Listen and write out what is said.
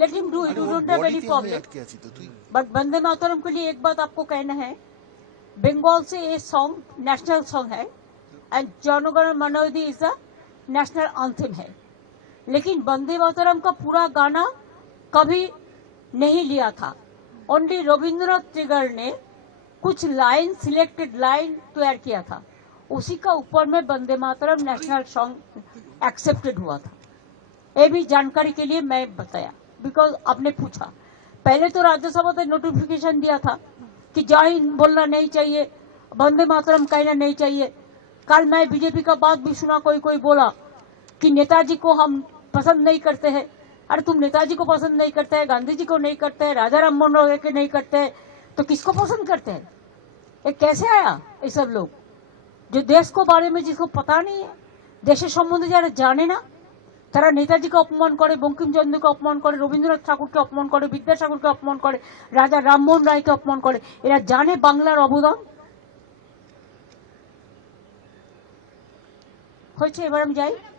लेकिन बट वंदे मातरम के लिए एक बात आपको कहना है बंगाल से ये सॉन्ग नेशनल सॉन्ग है एंड जनगण मनोदी इज नेशनल अंतिम है लेकिन वंदे मातरम का पूरा गाना कभी नहीं लिया था ओनली रविन्द्र टिगर ने कुछ लाइन सिलेक्टेड लाइन तैयार किया था उसी का ऊपर में Vande Mataram national song accepted हुआ था ये भी जानकारी के लिए मैं बताया बिकॉज आपने पूछा पहले तो राज्यसभा ने नोटिफिकेशन दिया था कि जय हिंद बोलना नहीं चाहिए बंदे मातरम कहना नहीं चाहिए कल मैं बीजेपी का बात भी सुना कोई कोई बोला कि नेताजी को हम पसंद नहीं करते हैं अरे तुम नेताजी को पसंद नहीं करते हैं गांधी जी को नहीं करते हैं राजा राम मोहन के नहीं करते हैं तो किसको पसंद करते हैं ये कैसे आया ये सब लोग जो देश को बारे में जिसको पता नहीं है देश संबंध जरा जाने ना তারা নেতাজিকে অপমান করে বঙ্কিমচন্দ্রকে অপমান করে রবীন্দ্রনাথ ঠাকুরকে অপমান করে বিদ্যাসাগরকে অপমান করে রাজা রামমোহন রায়কে অপমান করে এরা জানে বাংলার অবদান হয়েছে এবার আমি যাই